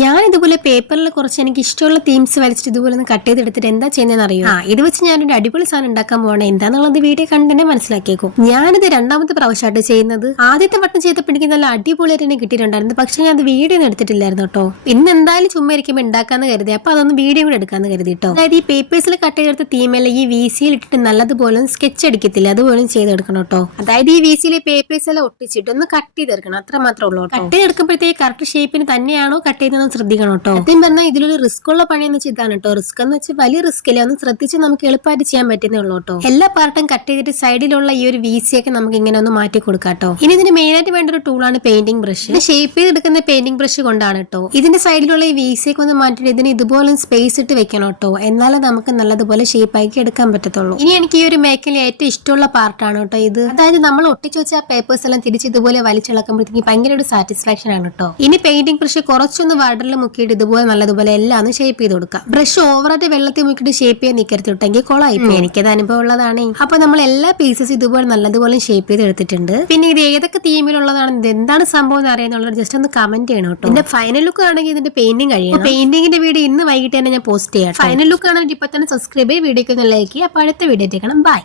ഞാൻ ഇതുപോലെ പേപ്പറിൽ കുറച്ച് എനിക്ക് ഇഷ്ടമുള്ള തീംസ് വരച്ചിട്ട് ഇതുപോലെ ഒന്ന് കട്ട് ചെയ്തെടുത്തിട്ട് എന്താ ചെയ്യുന്നതെന്ന് അറിയോ? ഇത് വെച്ച് ഞാനൊരു അടിപൊളി സാധനം ഉണ്ടാക്കാൻ പോകണേ. എന്താന്നുള്ളത് വീഡിയോ കണ്ട് തന്നെ മനസ്സിലാക്കിയേക്കും. ഞാനിത് രണ്ടാമത്തെ പ്രാവശ്യമായിട്ട് ചെയ്യുന്നത്. ആദ്യത്തെ വട്ടം ചെയ്തപ്പോൾ എനിക്ക് നല്ല അടിപൊളിയായിട്ട് തന്നെ കിട്ടിയിട്ടുണ്ടായിരുന്നു. പക്ഷെ ഞാൻ അത് വീഡിയോ ഒന്നും എടുത്തിട്ടില്ലായിരുന്നു കേട്ടോ. ഇന്ന് എന്തായാലും ചുമ്മാ ഇരിക്കുമ്പോൾ ഉണ്ടാക്കാന്ന് കരുതി. അപ്പൊ അതൊന്ന് വീഡിയോ കൂടെ എടുക്കാന്ന് കരുതി കേട്ടോ. അതായത് ഈ പേപ്പേഴ്സിൽ കട്ട് ചെയ്തെടുത്ത തീമല്ല ഈ VC-യിൽ ഇട്ടിട്ട് നല്ലതുപോലെ സ്കെച്ച് അടിക്കത്തില്ല, അതുപോലെ ചെയ്തെടുക്കണം കേട്ടോ. അതായത് ഈ VC-യിലെ പേപ്പേഴ്സ് എല്ലാം ഒട്ടിച്ചിട്ട് ഒന്ന് കട്ട് ചെയ്തെടുക്കണം, അത്ര മാത്രമേ ഉള്ളൂ. കട്ട് ചെയ്തെടുക്കുമ്പോഴത്തേക്ക് കറക്റ്റ് ഷേപ്പിന് തന്നെയാണോ കട്ട് ചെയ്യുന്നത് ശ്രദ്ധിക്കണം കേട്ടോ. സത്യം പറഞ്ഞാൽ ഇതിലൊരു റിസ്ക് ഉള്ള പണിയെന്ന് വെച്ചാൽ ഇതാണ് കേട്ടോ. റിസ്ക് എന്ന് വെച്ചാൽ വലിയ റിസ്ക് ഇല്ല, ഒന്ന് ശ്രദ്ധിച്ച് നമുക്ക് എളുപ്പമായിട്ട് ചെയ്യാൻ പറ്റുന്നേ ഉള്ളൂ കേട്ടോ. എല്ലാ പാർട്ടും കട്ട് ചെയ്തിട്ട് സൈഡിലുള്ള ഈ ഒരു VC ഒക്കെ നമുക്ക് ഇങ്ങനെ ഒന്ന് മാറ്റി കൊടുക്കാം കേട്ടോ. ഇനി ഇതിന് മെയിൻ ആയിട്ട് വേണ്ട ഒരു ടൂളാണ് പെയിന്റിംഗ് ബ്രഷ്. ഷേപ്പ് ചെയ്തെടുക്കുന്ന പെയിന്റിംഗ് ബ്രഷ് കൊണ്ടാണ് കേട്ടോ. ഇതിന്റെ സൈഡിലുള്ള ഈ VC ഒക്കെ ഒന്ന് മാറ്റിയിട്ട് ഇതിന് ഇതുപോലെ സ്പേസ് ഇട്ട് വെക്കണം കേട്ടോ. എന്നാലേ നമുക്ക് നല്ലതുപോലെ ഷേപ്പ് ആക്കി എടുക്കാൻ പറ്റത്തുള്ളൂ. ഇനി എനിക്ക് ഈ ഒരു മേഖലയിൽ ഏറ്റവും ഇഷ്ടമുള്ള പാർട്ടാണ് കേട്ടോ ഇത്. അതായത് നമ്മൾ ഒട്ടിച്ചു വെച്ച പേപ്പേഴ്സ് എല്ലാം തിരിച്ച് ഇതുപോലെ വലിച്ചിളക്കുമ്പോഴത്തേക്ക് ഭയങ്കര ഒരു സാറ്റിസ്ഫാക്ഷൻ ആണ് കേട്ടോ. ഇനി പെയിന്റിംഗ് ബ്രഷ് കുറച്ചൊന്ന് വാട്ടറിൽ മുക്കിയിട്ട് ഇതുപോലെ നല്ലതുപോലെ എല്ലാം ഒന്ന് ഷേപ്പ് ചെയ്ത് കൊടുക്കാം. ബ്രഷ് ഓവറായിട്ട് വെള്ളത്തിൽ മുക്കിയിട്ട് ഷേപ്പ് ചെയ്യാൻ നിൽക്കരുത്തിട്ടെങ്കിൽ കൊളായിപ്പോ. എനിക്കത് അനുഭവം ഉള്ളതാണ്. അപ്പൊ നമ്മൾ എല്ലാ പീസസ് ഇതുപോലെ നല്ലതുപോലെ ഷേപ്പ് ചെയ്ത് എടുത്തിട്ടുണ്ട്. പിന്നെ ഇത് ഏതൊക്കെ തീമിലുള്ളതാണ്, ഇത് എന്താണ് സംഭവം എന്ന് അറിയാന്നുള്ളത് ജസ്റ്റ് ഒന്ന് കമന്റ് ചെയ്യണം കേട്ടോ. ഇതിന്റെ ഫൈനൽ ലുക്ക് ആണെങ്കിൽ ഇതിന്റെ പെയിന്റിംഗ് കഴിയണം. പെയിന്റിംഗിന്റെ വീഡിയോ ഇന്ന് വൈകിട്ട് തന്നെ ഞാൻ പോസ്റ്റ് ചെയ്യാം. ഫൈനൽ ലുക്ക് ആണെങ്കിൽ ഇപ്പൊ തന്നെ സബ്സ്ക്രൈബ് ചെയ്ത് വീഡിയോക്ക് ഒന്ന് ലൈക്ക് ചെയ്യുക. അപ്പൊ അടുത്ത വീഡിയോ എത്തിക്കണം. ബൈ.